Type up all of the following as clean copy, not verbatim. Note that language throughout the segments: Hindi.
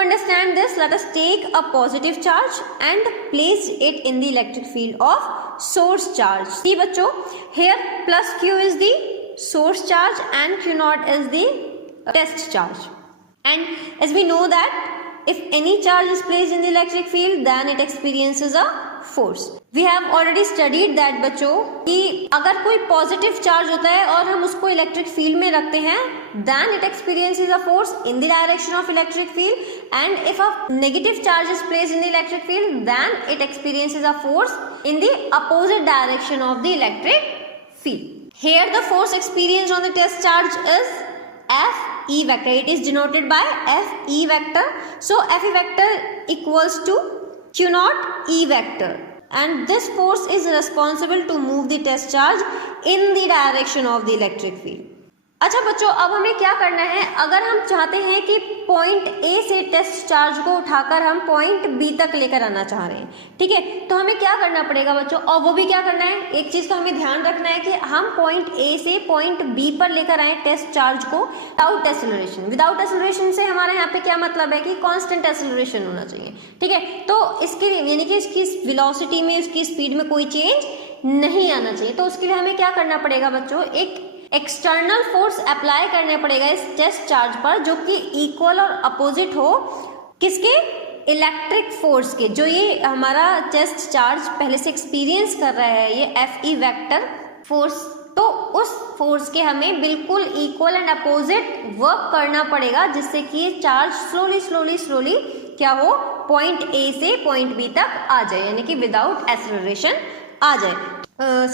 understand this, let us take a positive charge and place it in the electric field of source charge. See बच्चों, here plus Q is the source charge and Q naught is the test charge. And as we know that if any charge is placed in the electric field, then it experiences a force. We have already studied that बच्चों कि अगर कोई पॉजिटिव चार्ज होता है और हम उसको इलेक्ट्रिक फील्ड में रखते हैं, then it experiences a force in the direction of electric field, and if a negative charge is placed in the electric field, then it experiences a force in the opposite direction of the electric field. Here the force experienced on the test charge is F E vector. It is denoted by F E vector. So F E vector equals to Q naught E vector, and this force is responsible to move the test charge in the direction of the electric field. अच्छा बच्चों, अब हमें क्या करना है, अगर हम चाहते हैं कि पॉइंट ए से टेस्ट चार्ज को उठाकर हम पॉइंट बी तक लेकर आना चाह रहे हैं, ठीक है, तो हमें क्या करना पड़ेगा बच्चों, और वो भी क्या करना है, एक चीज का हमें ध्यान रखना है कि हम पॉइंट ए से पॉइंट बी पर लेकर आए टेस्ट चार्ज को विदाउट एक्सेलरेशन. विदाउट एक्सेलरेशन से हमारे यहाँ पे क्या मतलब है कि कांस्टेंट एक्सेलरेशन होना चाहिए, ठीक है, तो इसके लिए यानी कि इसकी वेलोसिटी में, उसकी स्पीड में कोई चेंज नहीं आना चाहिए. तो उसके लिए हमें क्या करना पड़ेगा बच्चों, एक एक्सटर्नल फोर्स अप्लाई करने पड़ेगा इस टेस्ट चार्ज पर, जो कि इक्वल और अपोजिट हो किसके, इलेक्ट्रिक फोर्स के, जो ये हमारा टेस्ट चार्ज पहले से एक्सपीरियंस कर रहा है, ये एफ ई वेक्टर फोर्स, तो उस फोर्स के हमें बिल्कुल इक्वल एंड अपोजिट वर्क करना पड़ेगा, जिससे कि ये चार्ज स्लोली क्या हो, पॉइंट ए से पॉइंट बी तक आ जाए, यानी कि विदाउट एक्सेलरेशन आ जाए.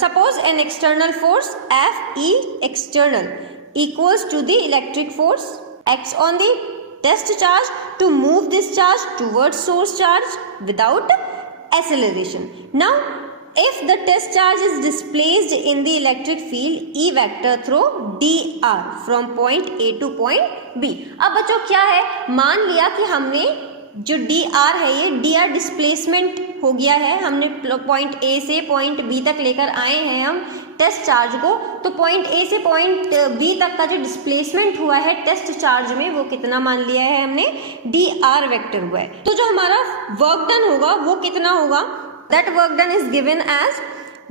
Suppose an external force F E external equals to the electric force acts on the test charge to move this charge towards source charge without acceleration. Now, if the test charge is displaced in the electric field E vector through dr from point A to point B. अब बच्चों क्या है, मान लिया कि हमने जो dr है, ये dr डिस्प्लेसमेंट हो गया है, हमने पॉइंट ए से पॉइंट बी तक लेकर आए हैं हम टेस्ट चार्ज को, तो पॉइंट ए से पॉइंट बी तक का जो डिस्प्लेसमेंट हुआ है टेस्ट चार्ज में, वो कितना मान लिया है हमने, dr वेक्टर हुआ है. तो जो हमारा वर्क डन होगा वो कितना होगा, that work done is given as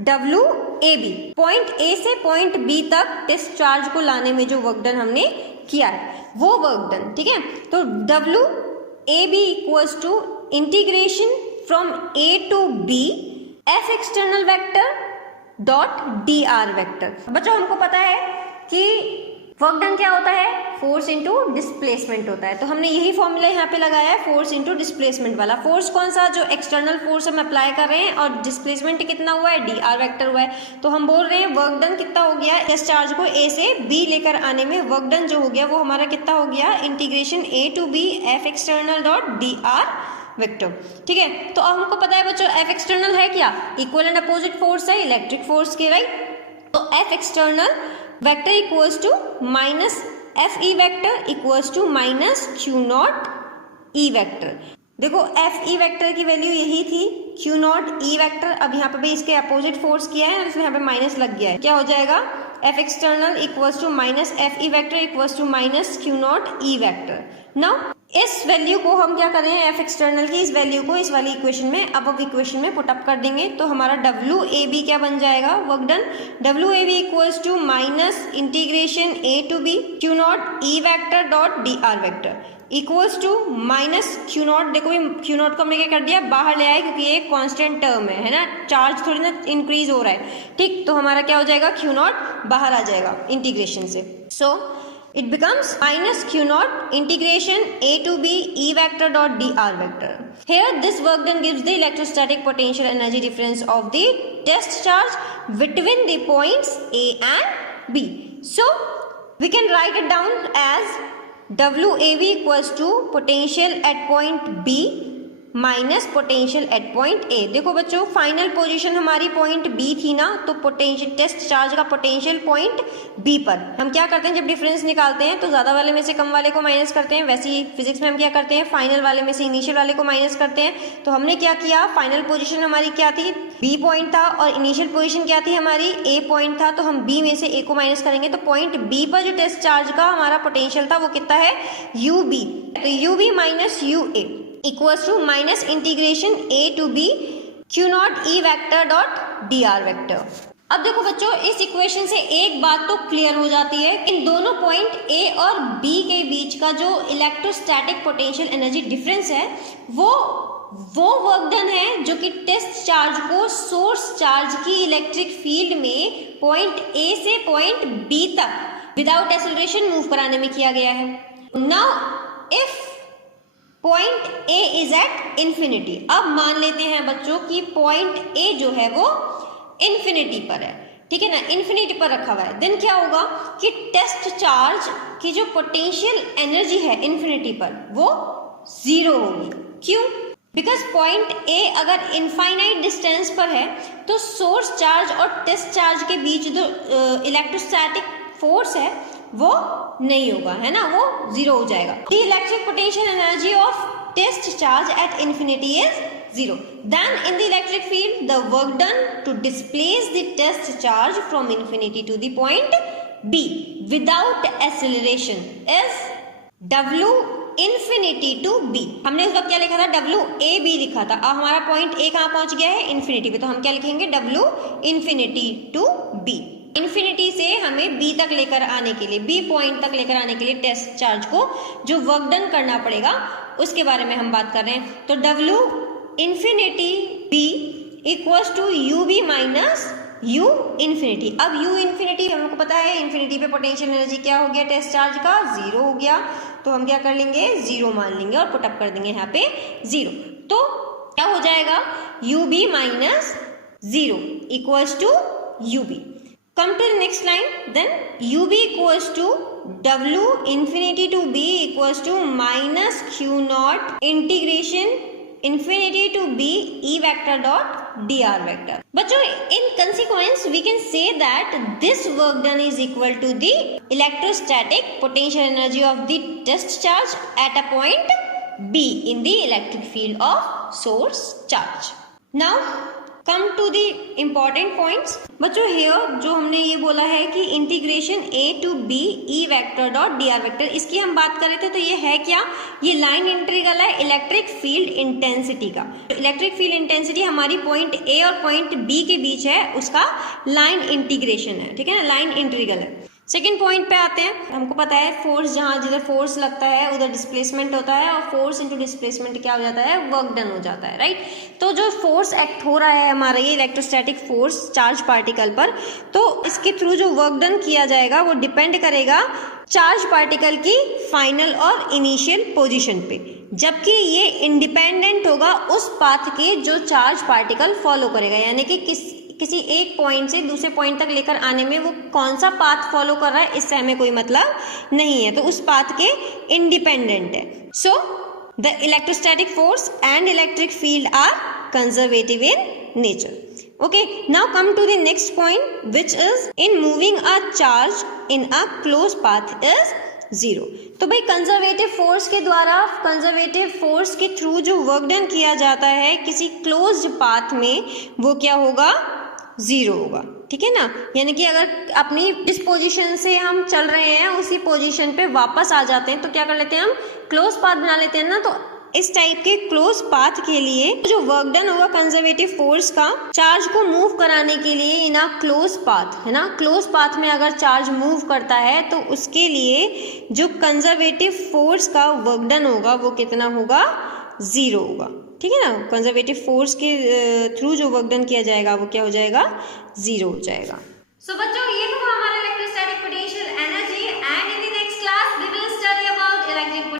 WAB. Point A से पॉइंट बी तक टेस्ट चार्ज को लाने में जो वर्क डन हमने किया है वो वर्क डन, ठीक है. तो WAB equals to integration from A to B F external vector dot dr vector. बच्चों हमको पता है कि वर्क डन क्या होता है, फोर्स इंटू डिस्प्लेसमेंट होता है, तो हमने यही फॉर्मूला यहाँ पे लगाया है, फोर्स इंटू डिस्प्लेसमेंट वाला. फोर्स कौन सा, जो एक्सटर्नल फोर्स हम अप्लाई कर रहे हैं, और डिस्प्लेसमेंट कितना हुआ है, dr वेक्टर हुआ है. तो हम बोल रहे हैं वर्क डन कितना हो गया, इस चार्ज को ए से बी लेकर आने में वर्क डन जो हो गया वो हमारा कितना हो गया, integration A to B F external dot dr vector, ठीक है. तो अब हमको पता है बच्चों एफ एक्सटर्नल है क्या, इक्वल एंड अपोजिट फोर्स है इलेक्ट्रिक फोर्स के, राइट. तो F external vector equals to minus F E vector equals to minus Q naught E vector. देखो एफ ई वेक्टर की वैल्यू यही थी, क्यू नॉट ई वेक्टर, अब यहाँ पे भी इसके अपोजिट फोर्स किया है, इसमें यहाँ पे माइनस लग गया है, क्या हो जाएगा, F external equals to minus F E vector equals to minus Q naught E vector. Now इस वैल्यू को हम क्या कर रहे हैं, एफ एक्सटर्नल की इस वैल्यू को इस वाली इक्वेशन में, अब इक्वेशन में पुट अप कर देंगे, तो हमारा WAB क्या बन जाएगा, work done, WAB equals to minus integration A to B Q naught E vector dot dr vector equals to minus Q naught. देखो क्यू नॉट को हमने क्या कर दिया, बाहर ले आए, क्योंकि ये कांस्टेंट टर्म है ना, चार्ज थोड़ी ना इंक्रीज हो रहा है, ठीक. तो हमारा क्या हो जाएगा, क्यू नॉट बाहर आ जाएगा इंटीग्रेशन से. सो it becomes minus q naught integration A to B E vector dot dr vector. Here this work done gives the electrostatic potential energy difference of the test charge between the points A and B. So we can write it down as WAB equals to potential at point B minus potential at point A. देखो बच्चों, फाइनल पोजीशन हमारी पॉइंट बी थी ना, तो पोटेंशियल टेस्ट चार्ज का पोटेंशियल पॉइंट बी पर। हम क्या करते हैं, जब डिफरेंस निकालते हैं तो ज़्यादा वाले में से कम वाले को माइनस करते हैं। वैसे ही फिजिक्स में हम क्या करते हैं, फाइनल वाले में से इनिशियल वाले को माइनस करते हैं। तो हमने क्या किया, फाइनल पोजीशन हमारी क्या थी, बी पॉइंट था, और इनिशियल पोजीशन क्या थी हमारी, ए पॉइंट था। तो हम बी में से ए को माइनस करेंगे, तो पॉइंट बी पर जो टेस्ट चार्ज का हमारा पोटेंशियल था वो कितना है, यू बी। तो U B minus U A equals to minus integration A to B Q naught E vector dot D R vector. अब देखो बच्चों, इस इक्वेशन से एक बात तो क्लियर हो जाती है, इन दोनों पॉइंट ए और बी के बीच का जो इलेक्ट्रोस्टैटिक पोटेंशियल एनर्जी डिफरेंस है वो वर्क डन है जो कि टेस्ट चार्ज को सोर्स चार्ज की इलेक्ट्रिक फील्ड में पॉइंट ए से पॉइंट बी तक विदाउट एक्सेलरेशन मूव कराने में किया गया है। Now if point A is at infinity, अब मान लेते हैं बच्चों कि पॉइंट ए जो है वो इंफिनिटी पर है, ठीक है ना, इंफिनिटी पर रखा हुआ है। देन क्या होगा कि टेस्ट चार्ज की जो पोटेंशियल एनर्जी है इंफिनिटी पर वो जीरो होगी। क्यों? बिकॉज पॉइंट ए अगर इनफाइनाइट डिस्टेंस पर है तो सोर्स चार्ज और टेस्ट चार्ज के बीच जो इलेक्ट्रोस्टैटिक फोर्स है वो नहीं होगा, है ना, वो जीरो हो जाएगा। The electric potential energy of test charge at infinity is zero. Then in the electric field the work done to displace the test charge from infinity to the point B without acceleration is W infinity to B. हमने उस वक्त क्या लिखा था, W A B लिखा था। अब हमारा पॉइंट A कहाँ पहुंच गया है, इंफिनिटी पे, तो हम क्या लिखेंगे, W infinity to B। Infinity से हमें बी तक लेकर आने के लिए, बी पॉइंट तक लेकर आने के लिए टेस्ट चार्ज को जो वर्क डन करना पड़ेगा उसके बारे में हम बात कर रहे हैं। तो W infinity B equals to U B minus U infinity. अब यू इंफिनिटी हमको पता है, इंफिनिटी पे पोटेंशियल एनर्जी क्या हो गया टेस्ट चार्ज का, जीरो हो गया। तो हम क्या कर लेंगे, जीरो मान लेंगे और पुटअप कर देंगे यहाँ पे जीरो। तो क्या हो जाएगा, U B minus zero equals to U B. Come to the next line, then UB equals to W infinity to B equals to minus Q naught integration infinity to B E vector dot dr vector. बच्चों, in consequence we can say that this work done is equal to the electrostatic potential energy of the test charge at a point B in the electric field of source charge. Now come to the important points. बच्चों हियर जो हमने ये बोला है कि integration A to B E vector dot D R vector, इसकी हम बात कर रहे थे। तो ये है क्या, ये लाइन इंटीग्रल है इलेक्ट्रिक फील्ड इंटेंसिटी का। इलेक्ट्रिक फील्ड इंटेंसिटी हमारी पॉइंट ए और पॉइंट बी के बीच है, उसका लाइन इंटीग्रेशन है, ठीक है ना, लाइन इंटीग्रल है। सेकेंड पॉइंट पे आते हैं। हमको पता है फोर्स, जहाँ जिधर फोर्स लगता है उधर डिस्प्लेसमेंट होता है, और फोर्स इंटू डिस्प्लेसमेंट क्या हो जाता है, वर्क डन हो जाता है, राइट। तो जो फोर्स एक्ट हो रहा है हमारा ये इलेक्ट्रोस्टैटिक फोर्स चार्ज पार्टिकल पर, तो इसके थ्रू जो वर्क डन किया जाएगा वो डिपेंड करेगा चार्ज पार्टिकल की फाइनल और इनिशियल पोजीशन पे, जबकि ये इंडिपेंडेंट होगा उस पाथ के जो चार्ज पार्टिकल फॉलो करेगा। यानी कि किसी एक पॉइंट से दूसरे पॉइंट तक लेकर आने में वो कौन सा पाथ फॉलो कर रहा है इससे हमें कोई मतलब नहीं है, तो उस पाथ के इंडिपेंडेंट है। So the electrostatic force and electric field are conservative in nature. Okay, now come to the next point, which is in moving a charge in a closed path is zero. तो भाई कंजर्वेटिव फोर्स के द्वारा, कंजर्वेटिव फोर्स के थ्रू जो वर्क डन किया जाता है किसी क्लोज्ड पाथ में, वो क्या होगा, जीरो होगा, ठीक है ना। यानी कि अगर अपनी जिस पोजीशन से हम चल रहे हैं उसी पोजीशन पे वापस आ जाते हैं तो क्या कर लेते हैं, हम क्लोज पाथ बना लेते हैं ना। तो इस टाइप के क्लोज पाथ के लिए जो वर्क डन होगा कंजर्वेटिव फोर्स का, चार्ज को मूव कराने के लिए इन अ क्लोज पाथ, है ना, क्लोज पाथ में अगर चार्ज मूव करता है तो उसके लिए जो कंजर्वेटिव फोर्स का वर्क डन होगा वो कितना होगा, जीरो होगा, ठीक है ना। कंजर्वेटिव फोर्स के थ्रू जो वर्क डन किया जाएगा वो क्या हो जाएगा, जीरो हो जाएगा। सो बच्चों, ये